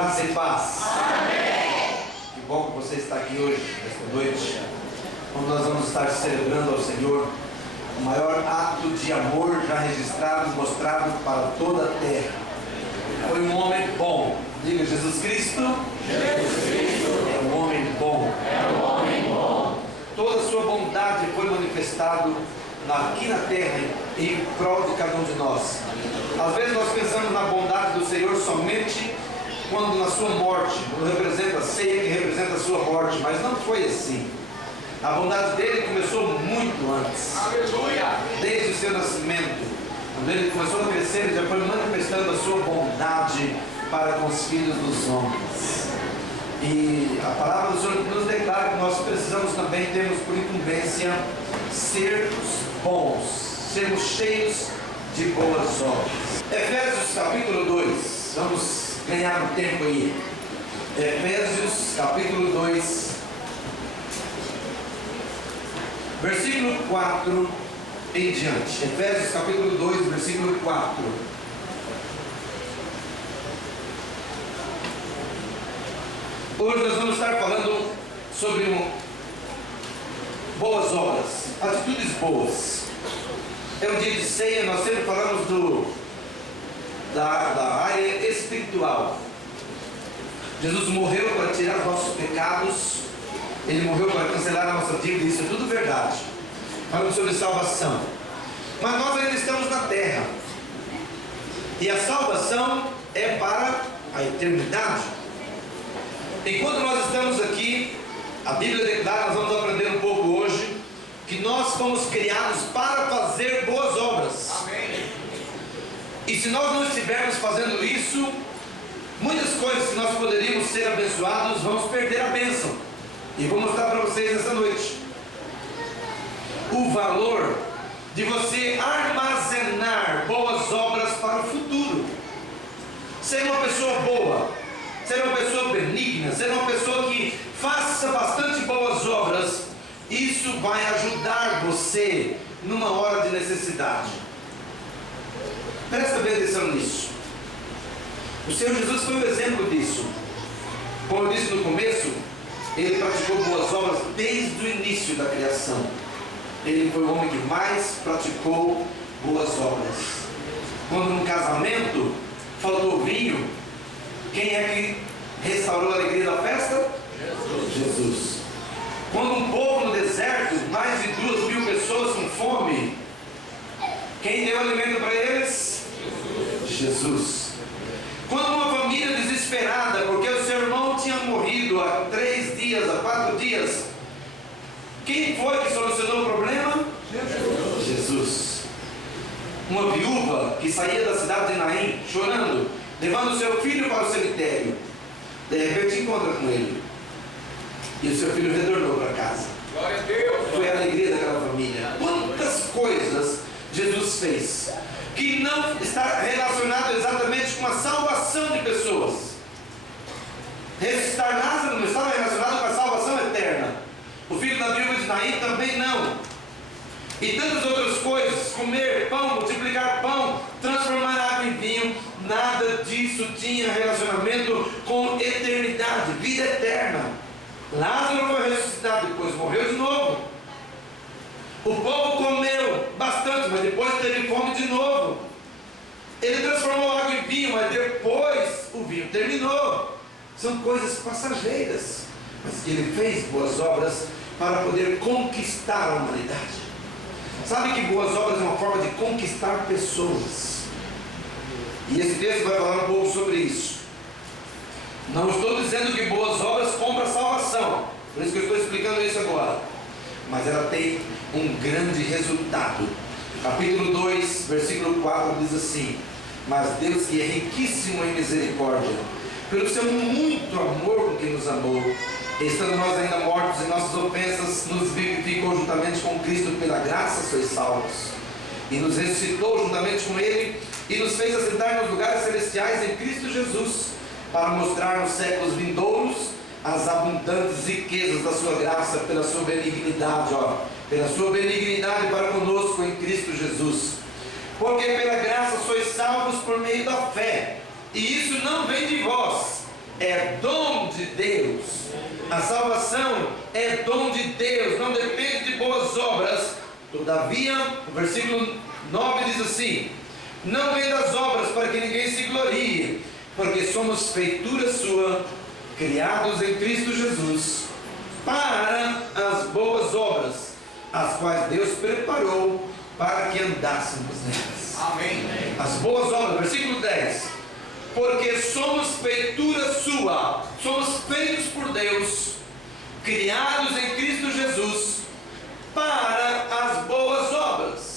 Graça e paz. Amém. Que bom que você está aqui hoje, esta noite, quando nós vamos estar celebrando ao Senhor o maior ato de amor já registrado e mostrado para toda a terra. Foi um homem bom. Diga, Jesus Cristo. Jesus Cristo é um homem bom. é um homem bom. Toda a sua bondade foi manifestado aqui na terra em prol de cada um de nós. Às vezes nós pensamos na bondade do Senhor somente quando na sua morte, quando representa a ceia que representa a sua morte, mas não foi assim. A bondade dele começou muito antes. Aleluia. Desde o seu nascimento, quando ele começou a crescer, ele já foi manifestando a sua bondade para com os filhos dos homens. E a palavra do Senhor nos declara que nós precisamos também, temos por incumbência, sermos bons, sermos cheios de boas obras. Efésios capítulo 2, vamos ganhar um tempo aí. Efésios capítulo 2, versículo 4 em diante. Efésios capítulo 2, versículo 4. Hoje nós vamos estar falando sobre boas obras, atitudes boas. É um dia de ceia, nós sempre falamos da área espiritual. Jesus morreu para tirar os nossos pecados, Ele morreu para cancelar a nossa dívida, isso é tudo verdade. Falamos sobre salvação. Mas nós ainda estamos na terra, e a salvação é para a eternidade. Enquanto nós estamos aqui, a Bíblia declara, nós vamos aprender um pouco hoje, que nós fomos criados para fazer boas obras. Amém. E se nós não estivermos fazendo isso, muitas coisas que nós poderíamos ser abençoados, vamos perder a bênção. E vou mostrar para vocês essa noite o valor de você armazenar boas obras para o futuro. Ser uma pessoa boa, ser uma pessoa benigna, ser uma pessoa que faça bastante boas obras, isso vai ajudar você numa hora de necessidade. Presta bem atenção nisso. O Senhor Jesus foi um exemplo disso. Como eu disse no começo, Ele praticou boas obras desde o início da criação. Ele foi o homem que mais praticou boas obras. Quando no casamento faltou vinho, quem é que restaurou a alegria da festa? Jesus. Quando um povo no deserto, mais de 2.000 pessoas com fome, quem deu alimento para eles? Jesus. Quando uma família desesperada, porque o seu irmão tinha morrido há 3 dias, há 4 dias, quem foi que solucionou o problema? Jesus. Uma viúva que saía da cidade de Naim, chorando, levando o seu filho para o cemitério, de repente encontra com ele, e o seu filho retornou para casa. Glória a Deus. Foi a alegria daquela família. Quantas coisas Jesus fez que não está relacionado exatamente com a salvação de pessoas. Ressuscitar Lázaro não estava relacionado com a salvação eterna. O filho da viúva de Naim também não. E tantas outras coisas, comer pão, multiplicar pão, transformar água em vinho, nada disso tinha relacionamento com eternidade, vida eterna. Lázaro foi ressuscitado, depois morreu de novo. O povo comeu bastante, mas depois teve fome de novo. Ele transformou água em vinho, mas depois o vinho terminou. São coisas passageiras, mas ele fez boas obras para poder conquistar a humanidade. Sabe que boas obras é uma forma de conquistar pessoas. E esse texto vai falar um pouco sobre isso. Não estou dizendo que boas obras compram salvação, por isso que eu estou explicando isso agora. Mas ela tem um grande resultado. Capítulo 2, versículo 4 diz assim: mas Deus, que é riquíssimo em misericórdia, pelo seu muito amor com quem nos amou, estando nós ainda mortos em nossas ofensas, nos vivificou juntamente com Cristo, pela graça sois salvos, e nos ressuscitou juntamente com Ele, e nos fez assentar nos lugares celestiais em Cristo Jesus, para mostrar nos séculos vindouros as abundantes riquezas da sua graça, pela sua benignidade, pela sua benignidade para conosco em Cristo Jesus. Porque pela graça sois salvos por meio da fé, e isso não vem de vós, é dom de Deus. A salvação é dom de Deus, não depende de boas obras. Todavia, o versículo 9 diz assim: não vem das obras para que ninguém se glorie, porque somos feitura sua, criados em Cristo Jesus, para as boas obras, as quais Deus preparou para que andássemos nelas. Amém. As boas obras, versículo 10: porque somos feitura sua, somos feitos por Deus, criados em Cristo Jesus, para as boas obras.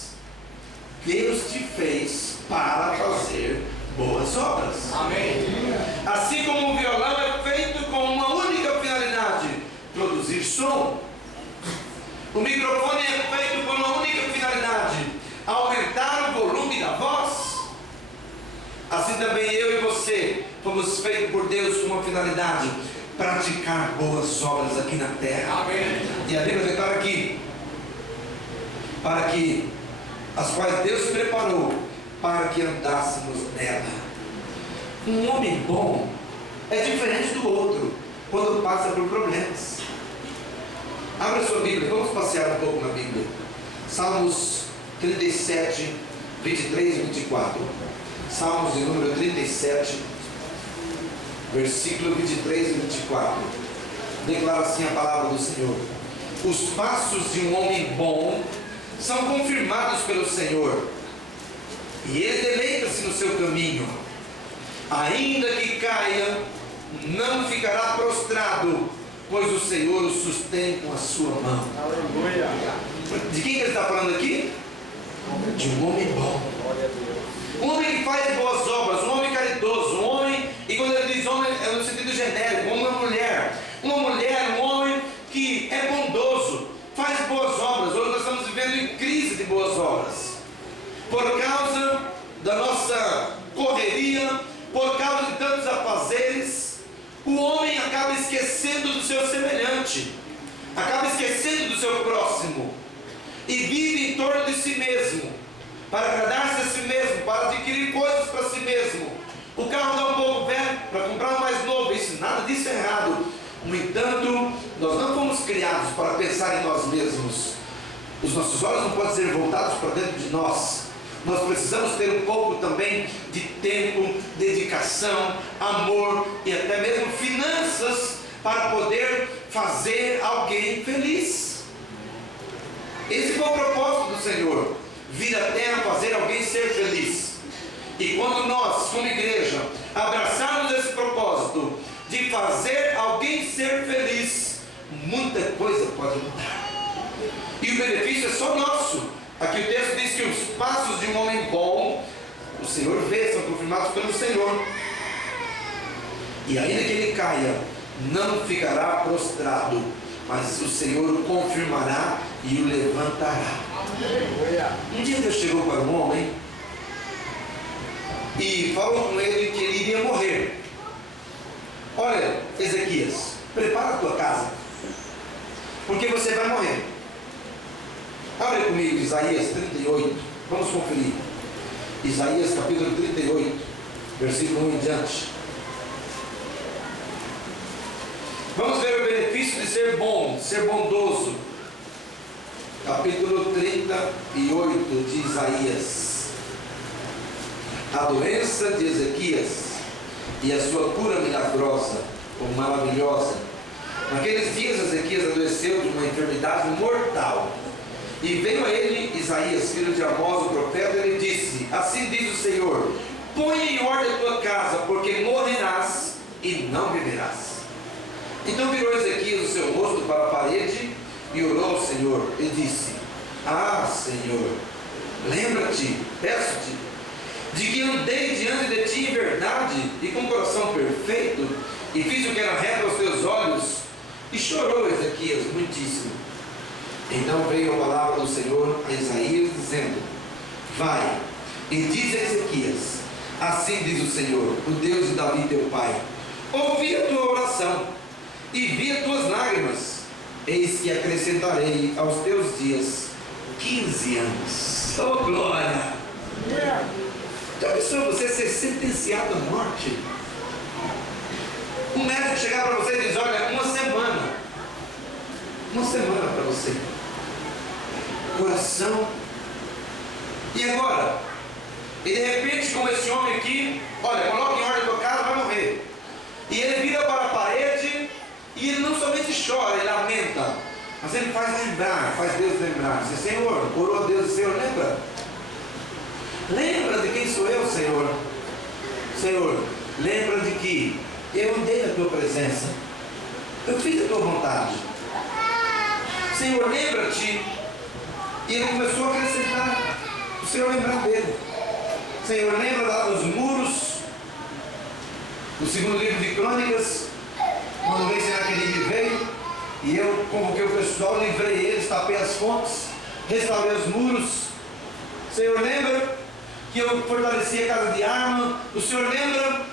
Deus te fez para fazer boas obras. Amém. Assim como o violão é feito com uma única finalidade, produzir som. O microfone é feito com uma única finalidade, aumentar o volume da voz. Assim também eu e você fomos feitos por Deus com uma finalidade: praticar boas obras aqui na terra. Amém. E a Bíblia declara aqui: para que as quais Deus preparou para que andássemos nela. Um homem bom é diferente do outro quando passa por problemas. Abra sua Bíblia, vamos passear um pouco na Bíblia. Salmos 37, 23 e 24. Salmos de número 37, versículo 23 e 24. Declara assim a palavra do Senhor: os passos de um homem bom são confirmados pelo Senhor, e ele deleita-se no seu caminho. Ainda que caia, não ficará prostrado, pois o Senhor o sustém com a sua mão. Aleluia. De quem que ele está falando aqui? De um homem bom. Um homem que faz boas obras, um homem caridoso, um homem, e quando ele diz homem é no sentido genérico, uma mulher, um homem que é bondoso, faz boas obras. Hoje nós estamos vivendo em crise de boas obras, por causa da nossa correria, por causa de tantos afazeres. O homem acaba esquecendo do seu semelhante, acaba esquecendo do seu próximo, e vive em torno de si mesmo, para agradar-se a si mesmo, para adquirir coisas para si mesmo. O carro dá um pouco velho para comprar um mais novo. Isso, nada disso é errado. No entanto, nós não fomos criados para pensar em nós mesmos. Os nossos olhos não podem ser voltados para dentro de nós. Nós precisamos ter um pouco também de tempo, dedicação, amor e até mesmo finanças para poder fazer alguém feliz. Esse foi o propósito do Senhor: vir à terra fazer alguém ser feliz. E quando nós, como igreja, abraçarmos esse propósito de fazer alguém ser feliz, muita coisa pode mudar. E o benefício é só nosso. Aqui o texto diz que os passos de um homem bom, o Senhor vê, são confirmados pelo Senhor. E ainda que ele caia, não ficará prostrado, mas o Senhor o confirmará e o levantará. Um dia Deus chegou para um homem e falou com ele que ele iria morrer. Olha, Ezequias, prepara a tua casa, porque você vai morrer. Abre comigo Isaías 38, vamos conferir. Isaías capítulo 38, versículo 1 em diante. Vamos ver o benefício de ser bom, de ser bondoso. Capítulo 38 de Isaías. A doença de Ezequias e a sua cura milagrosa ou maravilhosa. Naqueles dias Ezequias adoeceu de uma enfermidade mortal. E veio a ele Isaías, filho de Amós, o profeta, e ele disse: assim diz o Senhor, põe em ordem a tua casa, porque morrerás e não viverás. Então virou Ezequias o seu rosto para a parede e orou ao Senhor e disse: ah, Senhor, lembra-te, peço-te, de que andei diante de ti em verdade e com coração perfeito, e fiz o que era reto aos teus olhos. E chorou Ezequias muitíssimo. Então veio a palavra do Senhor a Isaías, dizendo: vai e diz a Ezequias: assim diz o Senhor, o Deus de Davi teu pai, ouvi a tua oração e vi as tuas lágrimas, eis que acrescentarei aos teus dias 15 anos. Oh glória! Já pensou você ser sentenciado à morte? Um médico chegar para você e diz: olha, uma semana para você. Coração. E agora? E de repente, como esse homem aqui, olha, coloca em ordem a tua casa, vai morrer. E ele vira para a parede e ele não somente chora, ele lamenta, mas ele faz lembrar, faz Deus lembrar. Diz: Senhor, orou a Deus, Senhor, lembra? Lembra de quem sou eu, Senhor? Senhor, lembra de que eu andei na tua presença, eu fiz a tua vontade. Senhor, lembra-te. E ele começou a acrescentar, o Senhor lembrar dele. Senhor, lembra lá dos muros, no segundo livro de Crônicas, quando o rei Senaqueribe veio, e eu convoquei o pessoal, livrei eles, tapei as fontes, restaurei os muros. Senhor, lembra que eu fortaleci a casa de Arma? O Senhor lembra?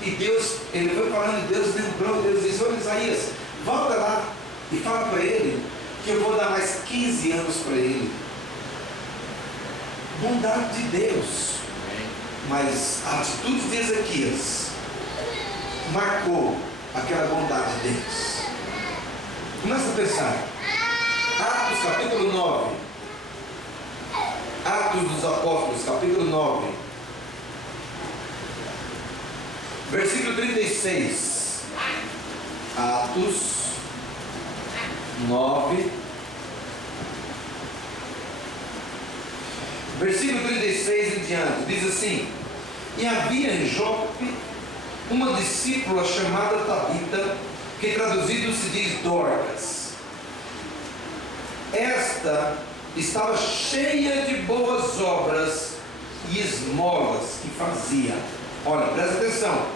E Deus, ele foi falando e Deus lembrou. Deus disse: olha, Isaías, volta lá e fala para ele que eu vou dar mais 15 anos para ele. Bondade de Deus. Mas a atitude de Ezequias marcou aquela bondade de Deus. Começa a pensar. Atos capítulo 9. Atos dos Apóstolos, capítulo 9, versículo 36. Atos 9, versículo 36 em diante, diz assim: e havia em Jope uma discípula chamada Tabita, que traduzido se diz Dorcas. Esta estava cheia de boas obras e esmolas que fazia. Olha, presta atenção.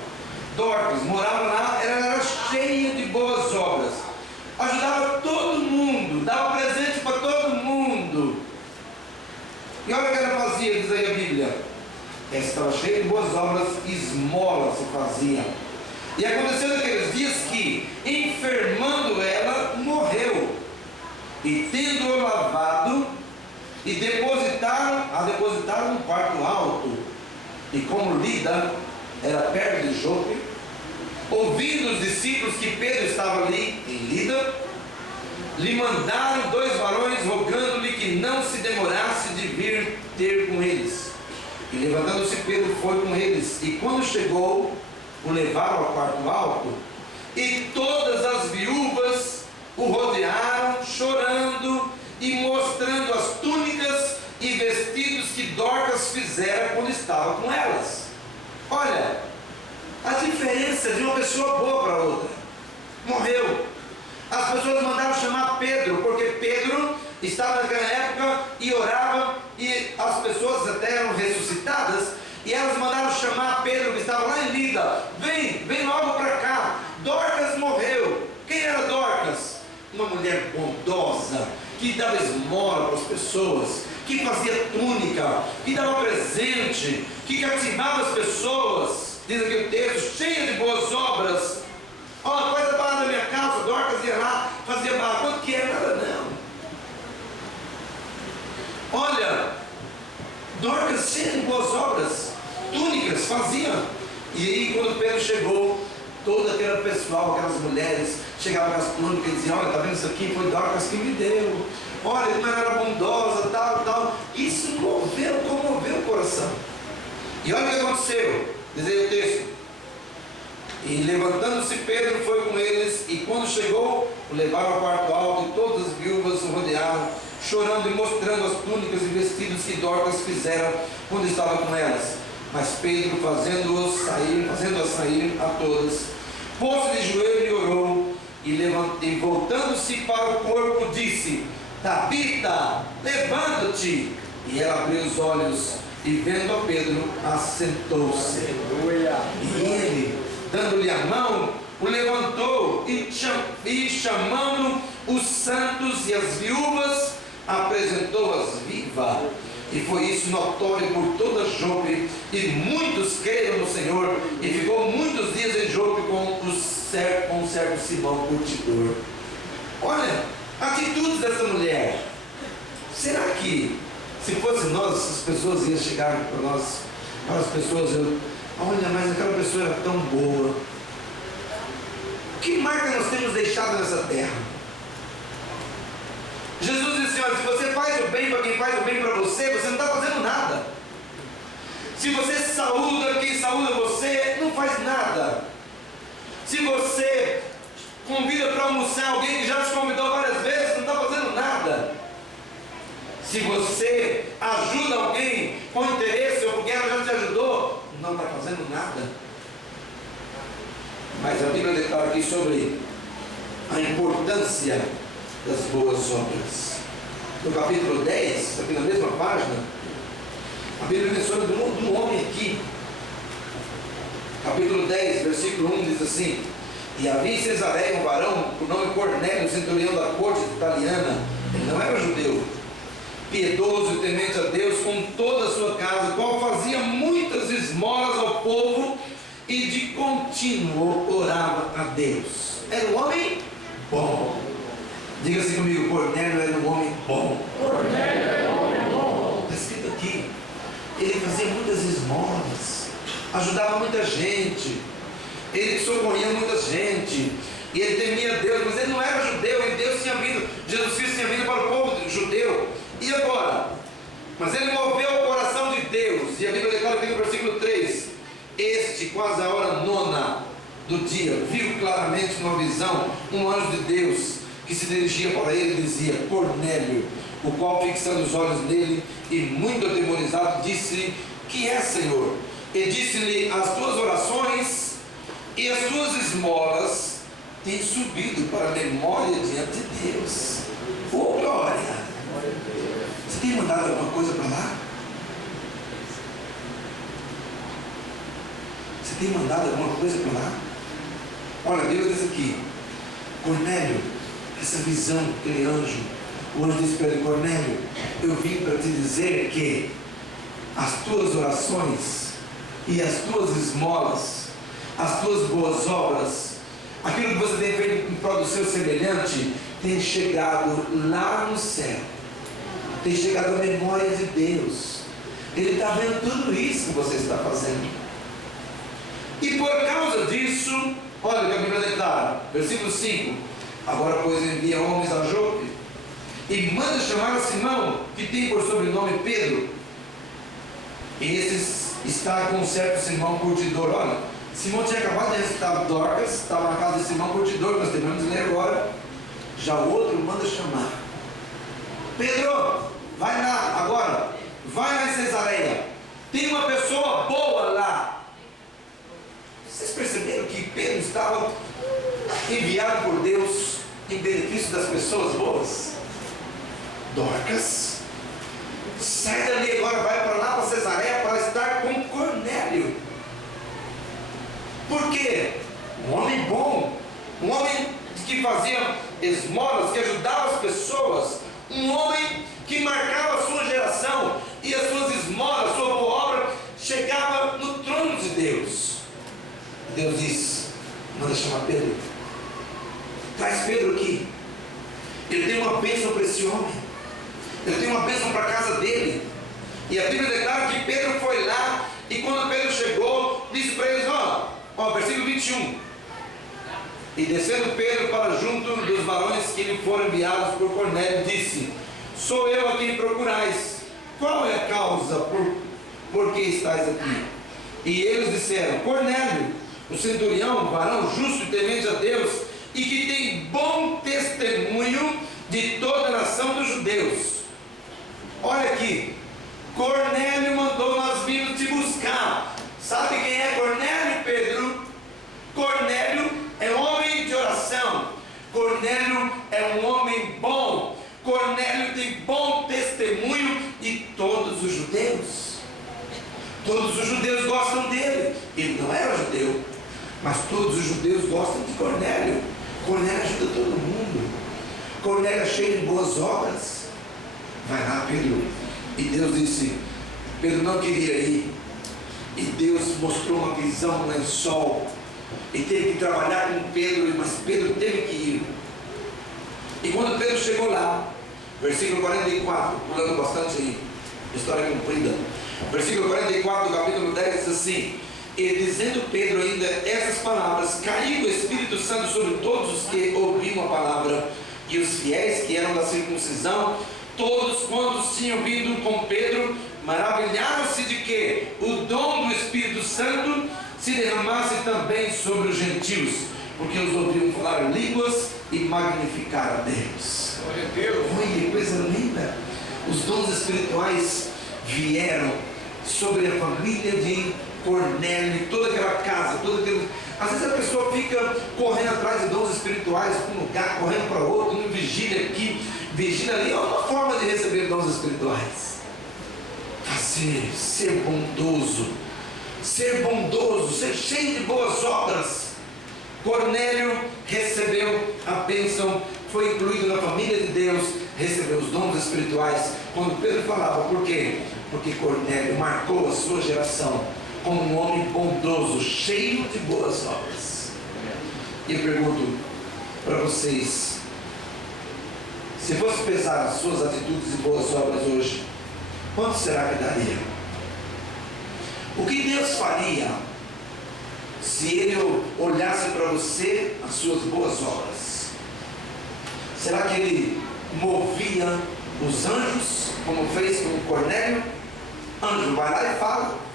Dorcas morava lá, ela era cheia de boas obras, ajudava todo mundo, dava presente para todo mundo. E olha o que ela fazia, diz aí a Bíblia: ela estava cheia de boas obras, esmolas se fazia. E aconteceu naqueles dias que, enfermando ela, morreu. E tendo-o lavado, e depositaram no quarto alto. E como Lida era perto de Jope, ouvindo os discípulos que Pedro estava ali em Lida, lhe mandaram 2 varões, rogando-lhe que não se demorasse de vir ter com eles. E levantando-se, Pedro foi com eles. E quando chegou, o levaram ao quarto alto, e todas as viúvas o rodearam, chorando e mostrando as túnicas e vestidos que Dorcas fizera quando estava com elas. Olha, a diferença de uma pessoa boa para outra. Morreu. As pessoas mandaram chamar Pedro, porque Pedro estava naquela época e orava, e as pessoas até eram ressuscitadas, e elas mandaram chamar Pedro, que estava lá em Lida: vem logo para cá, Dorcas morreu. Quem era Dorcas? Uma mulher bondosa, que dava esmola para as pessoas, que fazia túnica, que dava presente, que cativava as pessoas. Diz aqui o texto: cheia de boas obras. Ó, coisa barra da minha casa, Dorcas ia lá, fazia barra. Quanto que era? Nada não. Olha, Dorcas cheia de boas obras, túnicas fazia. E aí quando Pedro chegou, todo aquele pessoal, aquelas mulheres, chegavam com as túnicas e diziam: olha, está vendo isso aqui? Foi Dorcas que me deu. Olha, como ela era bondosa, tal. Isso comoveu o coração. E olha o que aconteceu. Diz aí o texto: e levantando-se Pedro foi com eles, e quando chegou, o levaram ao quarto alto, e todas as viúvas o rodearam, chorando e mostrando as túnicas e vestidos que Dorcas fizeram quando estava com elas. Mas Pedro, fazendo-as sair a todas, pôs-se de joelho e orou, e voltando-se para o corpo, disse: Tabita, levanta-te. E ela abriu os olhos, e vendo a Pedro, assentou-se. E ele, dando-lhe a mão, o levantou, e chamando os santos e as viúvas, apresentou-as viva. E foi isso notório por toda Jope, e muitos creram no Senhor, e ficou muitos dias em Jope com o servo Simão curtidor. Olha, atitudes dessa mulher. Será que, se fosse nós, as pessoas iam chegar para nós, para as pessoas: olha, mas aquela pessoa era tão boa, Que marca nós temos deixado nessa terra? Jesus disse: olha, se você faz o bem para quem faz o bem para você, você não está fazendo nada. Se você saúda quem saúda você, não faz nada. Se você convida para almoçar alguém que já te convidou várias vezes, não está fazendo nada. Se você ajuda alguém com interesse ou porque ela já te ajudou, não está fazendo nada. Mas a Bíblia declara aqui sobre a importância das boas obras. No capítulo 10, aqui na mesma página, a Bíblia menciona de um homem aqui. Capítulo 10, versículo 1 diz assim: e havia em Cesareia um varão, por nome Cornélio, centurião da corte italiana. Ele não era judeu, piedoso e temente a Deus com toda a sua casa, o qual fazia muitas esmolas ao povo e de contínuo orava a Deus. Era um homem bom. Diga assim comigo: Cornélio era um homem bom. Cornélio era um homem bom. Está escrito aqui. Ele fazia muitas esmolas, ajudava muita gente, ele socorria muita gente, e ele temia Deus, mas ele não era judeu, e Deus tinha vindo, Jesus Cristo tinha vindo para o povo judeu. E agora? Mas ele moveu o coração de Deus, e a Bíblia declara aqui no versículo 3: este, quase a hora nona do dia, viu claramente numa visão um anjo de Deus que se dirigia para ele e dizia: Cornélio. O qual, fixando os olhos nele e muito atemorizado, disse-lhe: que é, Senhor? E disse-lhe: as tuas orações e as tuas esmolas têm subido para a memória diante de Deus. Oh, glória! Você tem mandado alguma coisa para lá? Você tem mandado alguma coisa para lá? Olha, Deus diz aqui: Cornélio, essa visão, aquele anjo, o anjo disse para ele: Cornélio, eu vim para te dizer que as tuas orações e as tuas esmolas, as tuas boas obras, aquilo que você tem feito em prol do seu semelhante, tem chegado lá no céu, tem chegado à memória de Deus. Ele está vendo tudo isso que você está fazendo, e por causa disso, olha o que a Bíblia declara, versículo 5: agora, pois, envia homens a Jope e manda chamar a Simão, que tem por sobrenome Pedro. Esses está com um certo Simão curtidor. Olha, Simão tinha acabado de ressuscitar Dorcas, estava na casa de Simão curtidor, nós terminamos de ler agora. Já o outro manda chamar: Pedro, vai lá agora, vai lá em Cesareia, tem uma pessoa boa lá. Vocês perceberam que Pedro estava enviado por Deus em benefício das pessoas boas? Dorcas, sai dali agora, vai para lá, para Cesareia, para estar com Cornélio. Por quê? Um homem bom, um homem que fazia esmolas, que ajudava as pessoas, um homem que marcava a sua geração, e as suas esmolas, sua boa obra chegava no trono de Deus. Deus diz: manda chamar Pedro, traz Pedro aqui, ele tem uma bênção para esse homem, ele tem uma bênção para a casa dele. E a Bíblia declara que Pedro foi lá, e quando Pedro chegou, disse para eles: ó, versículo 21: e descendo Pedro para junto dos varões que lhe foram enviados por Cornélio, disse: sou eu a quem procurais, qual é a causa por que estáis aqui? E eles disseram: Cornélio, o centurião, varão justo e temente a Deus, e que tem bom testemunho de toda a nação dos judeus. Olha aqui, Cornélio mandou nós virmos te buscar. Sabe quem é Cornélio, Pedro? Cornélio é homem de oração, Cornélio é um homem bom, Cornélio tem bom testemunho de todos os judeus. Todos os judeus gostam dele. Ele não era judeu, mas todos os judeus gostam de Cornélio. Cornélio ajuda todo mundo, Cornélio é cheio de boas obras. Vai lá, Pedro. E Deus disse: Pedro não queria ir, e Deus mostrou uma visão no lençol, e teve que trabalhar com Pedro, mas Pedro teve que ir. E quando Pedro chegou lá, versículo 44, pulando bastante aí, história cumprida, versículo 44 do capítulo 10 diz assim: E dizendo Pedro ainda essas palavras, caiu o Espírito Santo sobre todos os que ouviam a palavra. E os fiéis que eram da circuncisão, todos quantos tinham vindo com Pedro, maravilharam-se de que o dom do Espírito Santo se derramasse também sobre os gentios, porque os ouviam falar línguas e magnificar a Deus. Glória a Deus. Olha que coisa linda! Os dons espirituais vieram sobre a família de Cornélio e toda aquela casa, todo aquele... Às vezes a pessoa fica correndo atrás de dons espirituais para um lugar, correndo para outro, um vigília aqui, vigília ali. É uma forma de receber dons espirituais. Fazer, ser bondoso, ser cheio de boas obras. Cornélio recebeu a bênção, foi incluído na família de Deus, recebeu os dons espirituais. Quando Pedro falava, por quê? Porque Cornélio marcou a sua geração como um homem bondoso, cheio de boas obras. E eu pergunto para vocês, se fosse pesar as suas atitudes e boas obras hoje, quanto será que daria? O que Deus faria se Ele olhasse para você as suas boas obras? Será que Ele movia os anjos, como fez com Cornélio? Anjo vai lá e fala.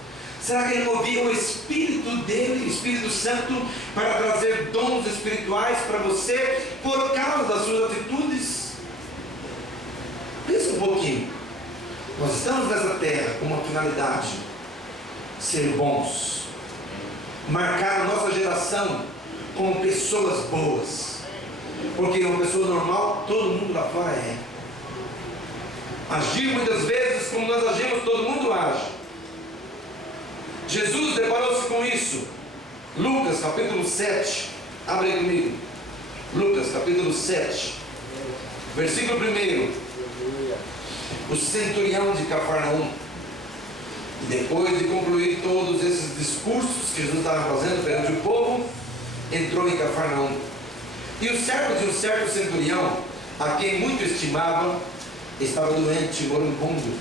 Será que Ele movia o Espírito dele, o Espírito Santo, para trazer dons espirituais para você por causa das suas atitudes? Pensa um pouquinho. Nós estamos nessa terra com uma finalidade: ser bons, marcar a nossa geração como pessoas boas, porque uma pessoa normal, todo mundo lá fora é. Agir muitas vezes como nós agimos, todo mundo age. Jesus deparou-se com isso. Lucas capítulo 7, abre comigo. Lucas capítulo 7, versículo 1. O centurião de Cafarnaum, depois de concluir todos esses discursos que Jesus estava fazendo perante o povo, entrou em Cafarnaum. E o servo de um certo centurião, a quem muito estimava, estava doente, moribundo.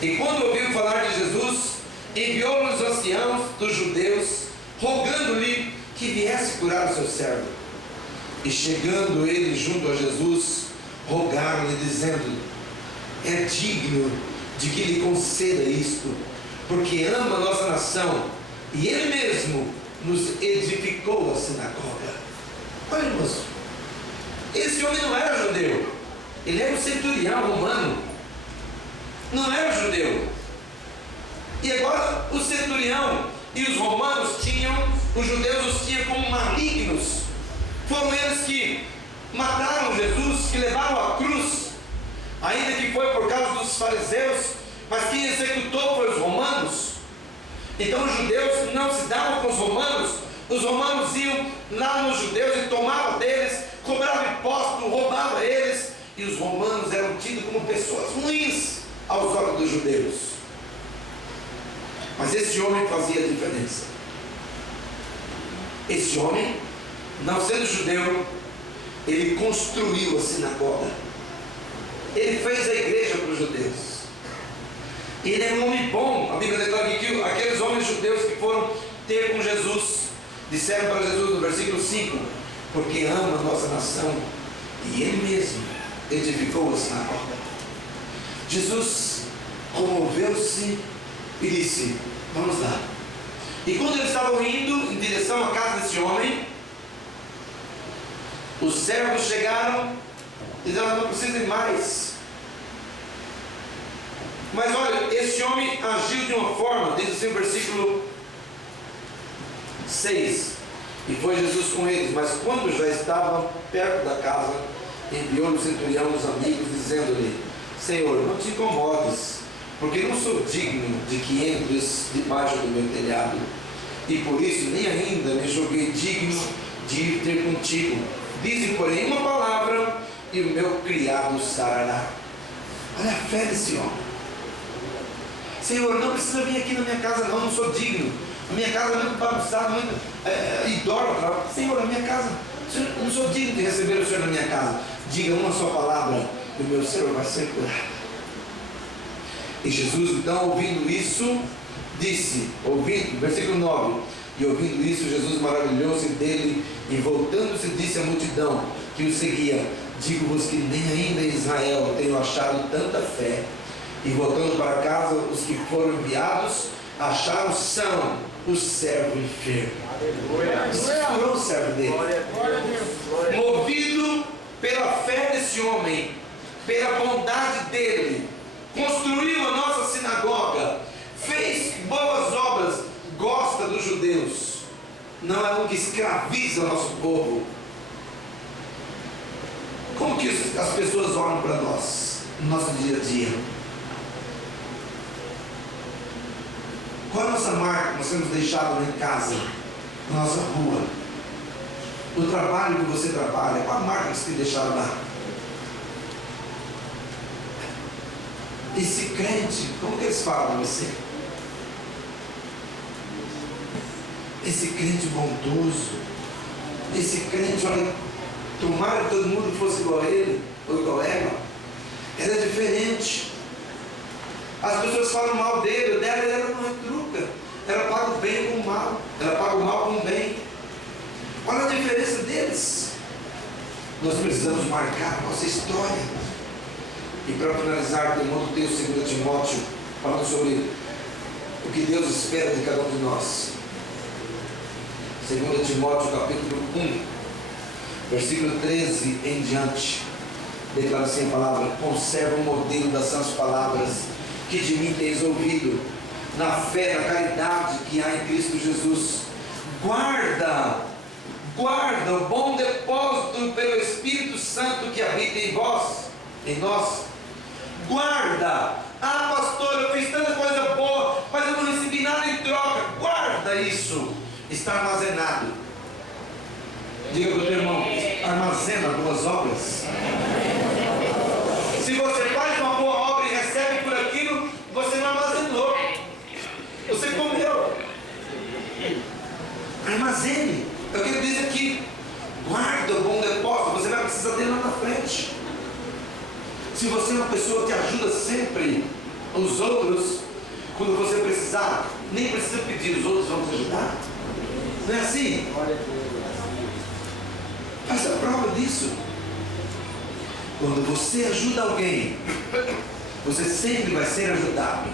E quando ouviu falar de Jesus, enviou-lhe os anciãos dos judeus, rogando-lhe que viesse curar o seu servo. E chegando ele junto a Jesus, rogaram-lhe, dizendo: é digno de que lhe conceda isto, porque ama a nossa nação, e ele mesmo nos edificou a sinagoga. Olha, irmãos, esse homem não era judeu, ele era um centurião romano, não era judeu. E agora o centurião e os romanos os judeus os tinham como malignos. Foram eles que mataram Jesus, que levaram a cruz, ainda que foi por causa dos fariseus, mas quem executou foi os romanos. Então os judeus não se davam com os romanos iam lá nos judeus e tomavam deles, cobravam imposto, roubavam eles, e os romanos eram tidos como pessoas ruins aos olhos dos judeus. Mas esse homem fazia a diferença. Esse homem, não sendo judeu, ele construiu a sinagoga. Ele fez a igreja para os judeus. Ele é um homem bom. A Bíblia declara que aqueles homens judeus que foram ter com Jesus, disseram para Jesus no versículo 5: porque ama a nossa nação, e ele mesmo edificou a sinagoga. Jesus comoveu-se e disse: vamos lá. E quando eles estavam indo em direção à casa desse homem, os servos chegaram e disseram: não precisa ir mais. Mas olha, esse homem agiu de uma forma, diz assim o versículo 6: e foi Jesus com eles, mas quando já estavam perto da casa, enviou-lhe o centurião dos amigos, dizendo-lhe: Senhor, não te incomodes, porque não sou digno de que entres debaixo do meu telhado, e por isso nem ainda me julguei digno de ir ter contigo. Dize, porém, uma palavra, e o meu criado sarará. Olha a fé desse homem. Senhor, não precisa vir aqui na minha casa, não sou digno. A minha casa é muito bagunçada, muito idólatra. Senhor, a minha casa, eu não sou digno de receber o Senhor na minha casa. Diga uma só palavra, e o meu Senhor vai ser curado. E Jesus, então, ouvindo isso, disse, ouvindo, versículo 9, e ouvindo isso, Jesus maravilhou-se dele, e voltando-se disse à multidão que o seguia: digo-vos que nem ainda em Israel tenho achado tanta fé. E voltando para casa, os que foram enviados acharam são o servo enfermo. Curou o servo dele. Movido pela fé desse homem, pela bondade dele, construiu a nossa sinagoga, fez boas obras, gosta dos judeus, não é um que escraviza o nosso povo. Como que as pessoas olham para nós, no nosso dia a dia? Qual é a nossa marca que nós temos deixado lá em casa, na nossa rua? O trabalho que você trabalha, qual a marca que você tem deixado lá? Esse crente, como que eles falam a você? Esse crente bondoso, esse crente, olha, tomara que todo mundo fosse igual a ele, ou igual a ela, era diferente. As pessoas falam mal dele, dela ela não retruca, ela paga o bem com o mal, ela paga o mal com o bem. Olha a diferença deles. Nós precisamos marcar a nossa história. E para finalizar, tem um outro texto, 2 Timóteo, falando sobre o que Deus espera de cada um de nós. 2 Timóteo capítulo 1, versículo 13 em diante, declara assim a palavra: conserva o modelo das sãs palavras que de mim tens ouvido, na fé, na caridade que há em Cristo Jesus. Guarda o bom depósito pelo Espírito Santo que habita em vós, em nós. Guarda. Ah, pastor, eu fiz tanta coisa boa, mas eu não recebi nada em troca. Guarda isso. Está armazenado. Diga para o teu irmão: armazena boas obras. Se você faz uma boa obra e recebe por aquilo, você não armazenou, você comeu. Armazene. É o que ele diz aqui. Guarda o bom depósito, você vai precisar dele lá na frente. Se você é uma pessoa que ajuda sempre os outros, quando você precisar, nem precisa pedir, os outros vão te ajudar. Não é assim? Faça prova disso. Quando você ajuda alguém, você sempre vai ser ajudado.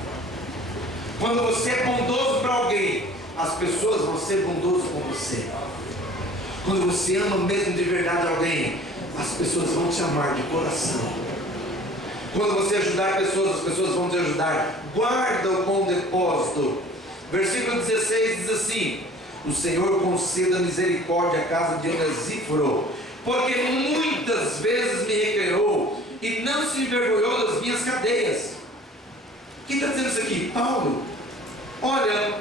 Quando você é bondoso para alguém, as pessoas vão ser bondosas com você. Quando você ama mesmo de verdade alguém, as pessoas vão te amar de coração. Quando você ajudar pessoas, as pessoas vão te ajudar. Guarda o bom depósito. Versículo 16 diz assim: o Senhor conceda misericórdia à casa de Onesíforo, porque muitas vezes me requerou e não se envergonhou das minhas cadeias. Quem está dizendo isso aqui? Paulo. Olha,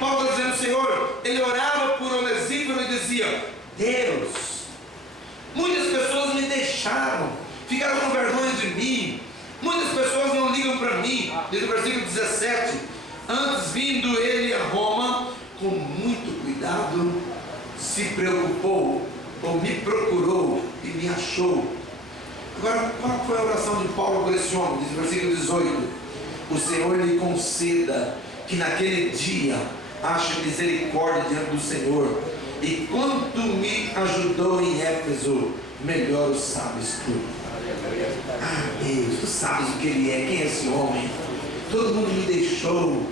Paulo está dizendo: Senhor, ele orava por Onesíforo e dizia: Deus, muitas pessoas me deixaram, ficaram com vergonha de mim, muitas pessoas não ligam para mim. Diz o versículo 17: antes, vindo ele a Roma, com muito cuidado, se preocupou, ou me procurou e me achou. Agora, qual foi a oração de Paulo por esse homem? Diz o versículo 18: o Senhor lhe conceda que naquele dia ache misericórdia diante do Senhor, e quanto me ajudou em Éfeso, melhor o sabes tu. Ah, Deus, tu sabes o que ele é, quem é esse homem? Todo mundo me deixou.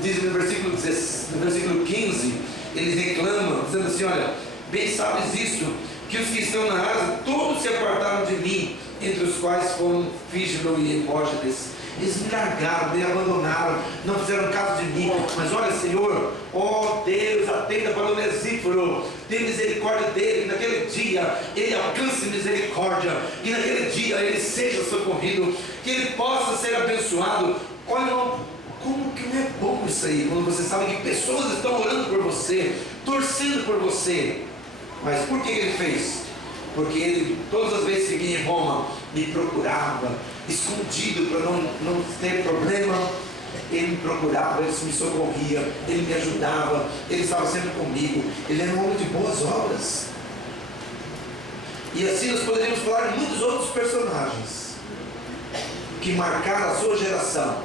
Diz no versículo 15, ele reclama, dizendo assim: olha, bem sabes isso, que os que estão na casa, todos se apartaram de mim, entre os quais foram Fígelo e Hemógenes. Eles me largaram, me abandonaram, não fizeram caso de mim. Mas olha, Senhor, ó Deus, atenda para o Onesíforo, tenha misericórdia dele, que naquele dia ele alcance misericórdia, que naquele dia ele seja socorrido, que ele possa ser abençoado. Olha, como que não é bom isso aí, quando você sabe que pessoas estão orando por você, torcendo por você. Mas por que ele fez? Porque ele, todas as vezes que vinha em Roma, me procurava, escondido para não ter problema. Ele me procurava, ele me socorria, ele me ajudava, ele estava sempre comigo. Ele era um homem de boas obras. E assim nós poderíamos falar de muitos outros personagens que marcaram a sua geração.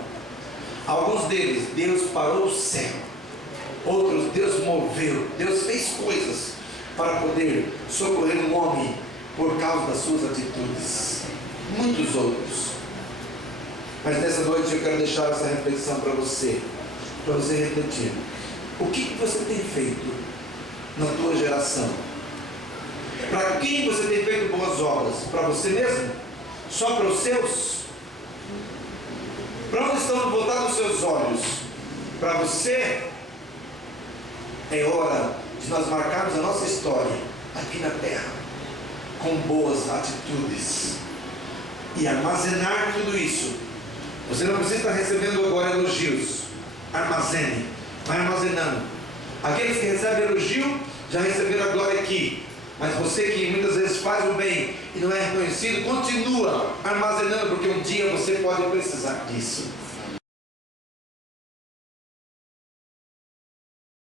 Alguns deles, Deus parou o céu. Outros, Deus moveu. Deus fez coisas para poder socorrer um homem por causa das suas atitudes. Muitos outros. Mas nessa noite eu quero deixar essa reflexão para você refletir. O que você tem feito na tua geração? Para quem você tem feito boas obras? Para você mesmo? Só para os seus? Para onde estão voltados os seus olhos? Para você? É hora de nós marcarmos a nossa história aqui na terra com boas atitudes e armazenar tudo isso. Você não precisa estar recebendo agora elogios. Armazene, vai armazenando. Aqueles que recebem elogio já receberam a glória aqui. Mas você que muitas vezes faz o bem e não é reconhecido, continua armazenando, porque um dia você pode precisar disso.